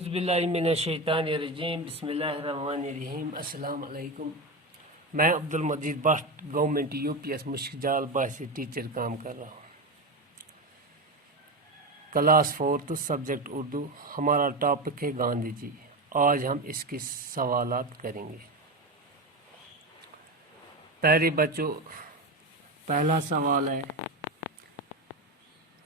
اعوذ باللہ من الشیطان الرجیم، بسم اللہ الرحمن الرحیم۔ السلام علیکم۔ میں Abdul Majeed Butt government U P S مشک جال باعث ٹیچر کام کر رہا ہوں۔ Class 4 subject Urdu. ہمارا ٹاپک ہے گاندھی جی۔ آج ہم اس کے سوالات کریں گے۔ پیارے بچوں، پہلا سوال ہے،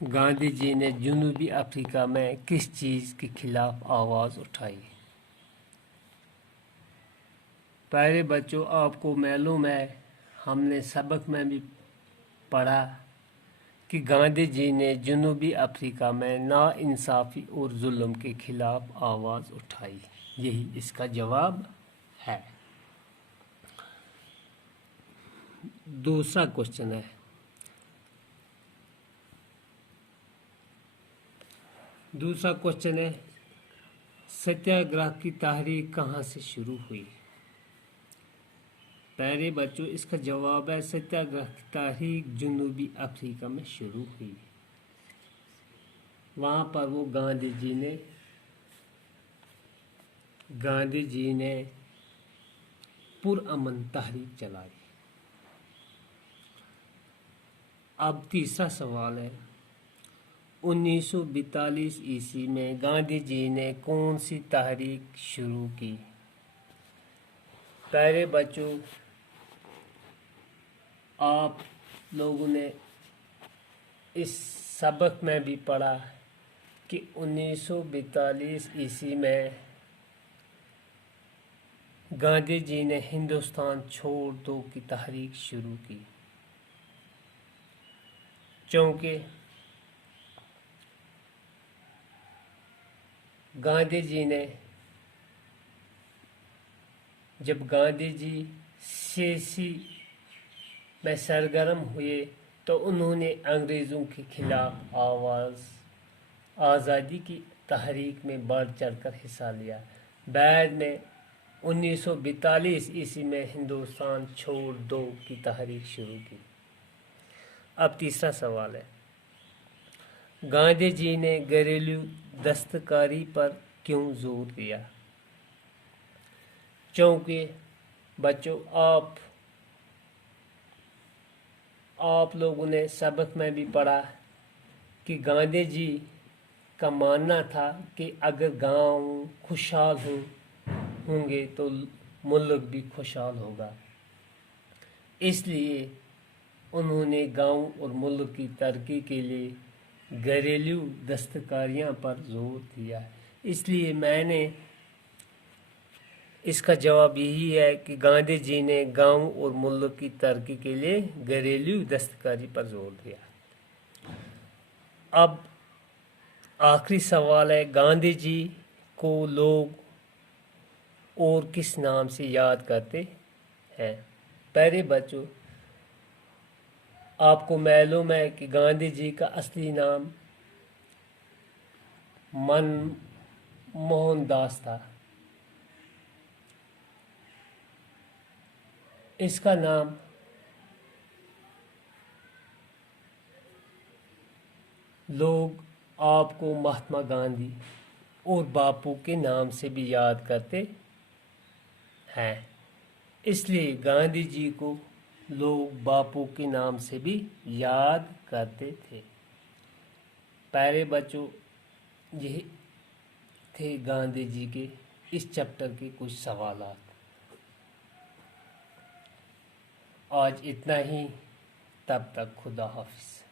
گاندھی جی نے جنوبی افریقہ میں کس چیز کے خلاف آواز اٹھائی؟ پیارے بچوں، آپ کو معلوم ہے، ہم نے سبق میں بھی پڑھا کہ گاندھی جی نے جنوبی افریقہ میں ناانصافی اور ظلم کے خلاف آواز اٹھائی۔ یہی اس کا جواب ہے۔ دوسرا کوشچن ہے، ستیہ گرہ کی تحریک کہاں سے شروع ہوئی؟ پیارے بچوں، اس کا جواب ہے ستیہ گرہ کی تحریک جنوبی افریقہ میں شروع ہوئی۔ وہاں پر وہ گاندھی جی نے پرامن تحریک چلائی۔ اب تیسرا سوال ہے، 1942 عیسوی میں گاندھی جی نے کون سی تحریک شروع کی؟ پیارے بچوں، آپ لوگوں نے اس سبق میں بھی پڑھا کہ 1942 عیسوی میں گاندھی جی نے ہندوستان چھوڑ دو کی تحریک شروع کی، چونکہ جب گاندھی جی سیاسی میں سرگرم ہوئے تو انہوں نے انگریزوں کے خلاف آزادی کی تحریک میں بڑھ چڑھ کر حصہ لیا۔ بعد میں 1942 عیسوی میں ہندوستان چھوڑ دو کی تحریک شروع کی۔ اب تیسرا سوال ہے، گاندھی جی نے گھریلو دستکاری پر کیوں زور دیا؟ چونکہ بچوں، آپ لوگوں نے سبق میں بھی پڑھا کہ گاندھی جی کا ماننا تھا کہ اگر گاؤں خوشحال ہوں گے تو ملک بھی خوشحال ہوگا۔ اس لیے انہوں نے گاؤں اور ملک کی ترقی کے لیے گھریلو دستکاریاں پر زور دیا۔ اس لیے اس کا جواب یہی ہے کہ گاندھی جی نے گاؤں اور ملک کی ترقی کے لیے گھریلو دستکاری پر زور دیا۔ اب آخری سوال ہے، گاندھی جی کو لوگ اور کس نام سے یاد کرتے ہیں؟ پیارے بچوں، آپ کو معلوم ہے کہ گاندھی جی کا اصلی نام من موہن داس تھا۔ اس کا نام لوگ آپ کو مہاتما گاندھی اور باپو کے نام سے بھی یاد کرتے ہیں۔ اس لیے گاندھی جی کو لوگ باپو کے نام سے بھی یاد کرتے تھے۔ پیارے بچوں، یہ تھے گاندھی جی کے اس چیپٹر کے کچھ سوالات۔ آج اتنا ہی، تب تک خدا حافظ۔